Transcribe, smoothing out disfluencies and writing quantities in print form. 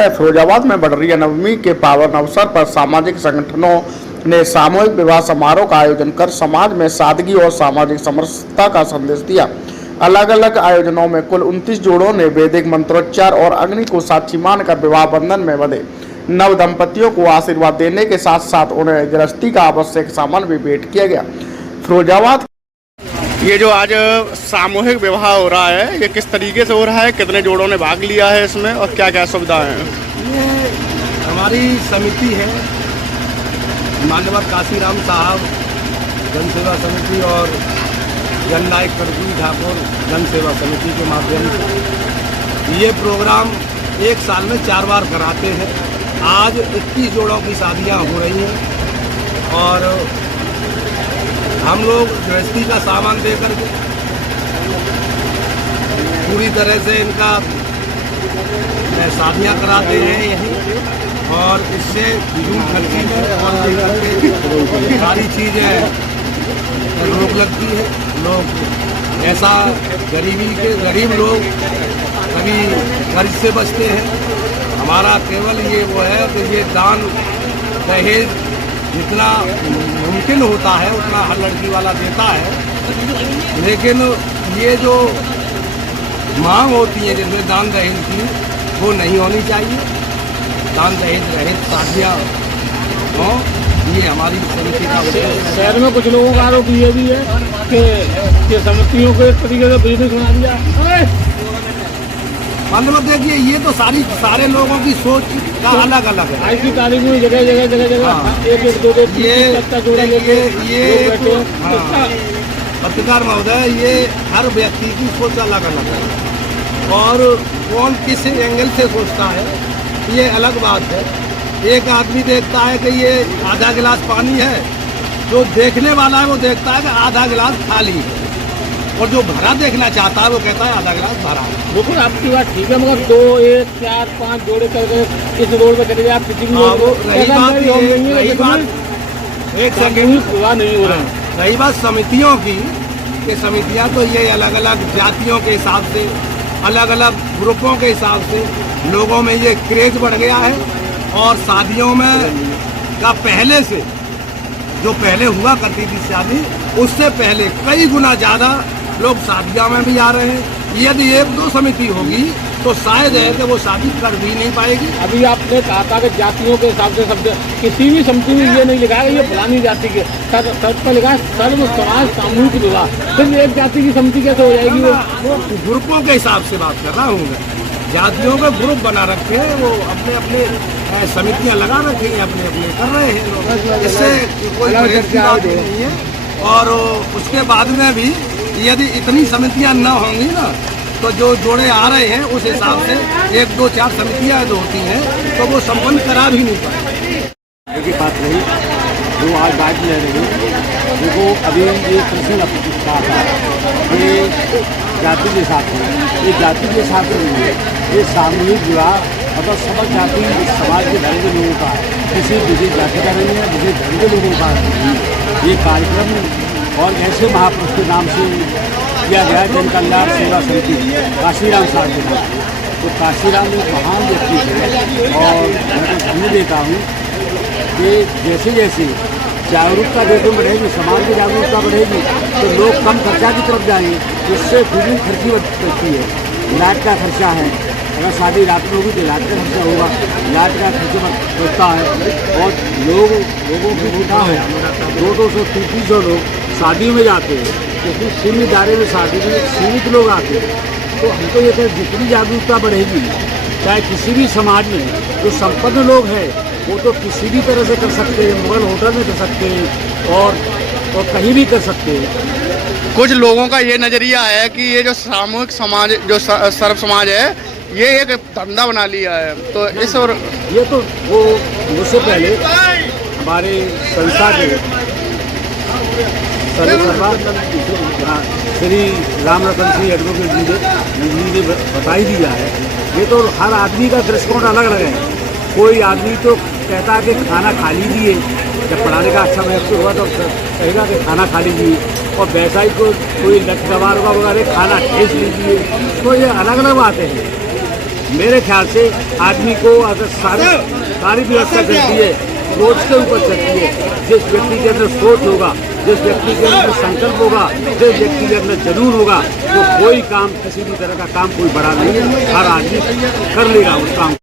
जाता है। फिरोजाबाद में बढ़ रही नवमी के पावन अवसर पर सामाजिक संगठनों ने सामूहिक विवाह समारोह का आयोजन कर समाज में सादगी और सामाजिक समरसता का संदेश दिया। अलग अलग आयोजनों में कुल 29 जोड़ों ने वैदिक मंत्रोच्चार और अग्नि को साक्षी मानकर विवाह बंधन में बंधे नव दंपतियों को आशीर्वाद देने के साथ साथ उन्हें गृहस्थी का आवश्यक सामान भी भेंट किया गया। फिरोजाबाद ये जो आज सामूहिक विवाह हो रहा है, ये किस तरीके से हो रहा है, कितने जोड़ों ने भाग लिया है इसमें और क्या क्या सुविधाएं हैं? ये हमारी समिति है, मान्यवर काशीराम साहब जन सेवा समिति और जननायक कर्पूरी ठाकुर जन सेवा समिति के माध्यम से ये प्रोग्राम एक साल में 4 बार कराते हैं। आज 21 जोड़ों की शादियां हो रही हैं और हम लोग गृहस्थी का सामान दे करके पूरी तरह से इनका शादियाँ कराते हैं यहीं और इससे फजूल खर्ची और सारी चीज़ें रोक लगती है। लोग ऐसा गरीब लोग कभी कर्ज से बचते हैं। हमारा केवल ये वो है कि ये दान दहेज जितना मुमकिन होता है उतना हर लड़की वाला देता है, लेकिन ये जो मांग होती है जिसमें दान दहेज की वो नहीं होनी चाहिए। दान दहेज रहित शादियाँ हों, ये हमारी समिति का उद्देश्य है। शहर में कुछ लोगों का आरोप ये भी है कि समितियों को एक तरीके से बिजनेस बना दिया। मतलब देखिए, ये तो सारे लोगों की सोच का अलग अलग है। आज की तारीख में जगह एक दो ये पत्रकार महोदय, ये हर व्यक्ति की सोच अलग अलग है और कौन किस एंगल से सोचता है ये अलग बात है। एक आदमी देखता है कि ये आधा गिलास पानी है, जो देखने वाला है वो देखता है कि आधा गिलास खाली है, और जो भरा देखना चाहता है वो कहता है आधा गिलास भरा है। बिल्कुल आपकी बात ठीक है, मगर 2, 1, 4, 5 जोड़े करके इस रोड पे चले जाए आप किसी भी एक सेकंड विवाह नहीं हो रहा है। रही बात समितियों की, कि समितियां तो ये अलग अलग जातियों के हिसाब से, अलग अलग ग्रुपों के हिसाब से लोगों में ये क्रेज बढ़ गया है और शादियों में का पहले से जो पहले हुआ करती थी शादी, उससे पहले कई गुना ज़्यादा लोग शादियों में भी आ रहे हैं। यदि 1-2 समिति होगी तो शायद है कि वो शादी कर भी नहीं पाएगी। अभी आपने कहा था कि जातियों के हिसाब से शब्द किसी भी समिति में ये नहीं लिखा है ये फलानी जाति के, सब पर लिखा है सर्व समाज सामूहिक विवाह। फिर एक जाति की समिति कैसे हो जाएगी? वो ग्रुपों के हिसाब से बात कर रहा हूँ मैं। जातियों के ग्रुप बना रखे हैं, वो अपने अपने समितियाँ लगा रखे हैं, अपने अपने कर रहे हैं लोग, इससे कोई बात नहीं है। और उसके बाद में भी यदि इतनी समितियां न होंगी ना, तो जो जोड़े आ रहे हैं उस हिसाब से 1, 2, 4 समितियां जो होती हैं तो वो संपन्न करा भी नहीं पाए। की बात रही जो आज बात ले रही देखो, अभी ये प्रश्न था ये जाति के साथ है, ये जाति के साथ नहीं है, ये सामूहिक विवाह मतलब सब जाति समाज के धर्म के लोगों का, किसी विशेष जाति का नहीं है, विशेष धर्म के लोगों का ये कार्यक्रम और ऐसे महापुरुष के नाम से किया गया जन कल्याण सेवा समिति काशीराम साहब के नाम। तो काशीराम एक महान व्यक्ति है और मैं तो समझ देता हूँ कि जैसे जैसे जागरूकता देखो बढ़ेगी, समाज की जागरूकता बढ़ेगी तो लोग कम खर्चा की तरफ जाएंगे, जिससे फिजूल खर्ची बढ़ती है। इलाज का खर्चा है, अगर शादी रात में होगी तो इलाज का खर्चा होगा, इलाज का खर्चा बढ़ता है और लोगों की भूखा है। 200 300 लोग शादियों में जाते हैं, क्योंकि सीमित दायरे में शादी में सीमित लोग आते हैं। तो हमको ये कहते जितनी जागरूकता बढ़ेगी, चाहे किसी भी समाज में जो संपन्न लोग हैं वो तो किसी भी तरह से कर सकते हैं, मुगल होटल में कर सकते हैं और कहीं भी कर सकते हैं। कुछ लोगों का ये नज़रिया है कि ये जो सामूहिक समाज जो सर्व समाज है ये एक धंधा बना लिया है, तो इस और ये तो वो मुझसे पहले हमारे संस्था के श्री राम रतन सिंह एडवोकेट जी ने बताई दिया है। ये तो हर आदमी का दृष्टिकोण अलग अलग है। कोई आदमी तो कहता है कि खाना खा लीजिए, जब पढ़ाने का अच्छा महसूस हुआ तो कहेगा कि खाना खा लीजिए, और वैसा ही कोई लठ गवार होगा वगैरह खाना टेस्ट लीजिए। तो ये अलग अलग बातें हैं। मेरे ख्याल से आदमी को अगर सारी व्यवस्था चलती है, सोच के ऊपर चलती है, जिस व्यक्ति के अंदर सोच होगा, जिस व्यक्ति के अंदर संकल्प होगा, जिस व्यक्ति के अंदर जुनून होगा, तो कोई काम, किसी भी तरह का काम कोई बड़ा नहीं है, हर आदमी कर लेगा उस काम।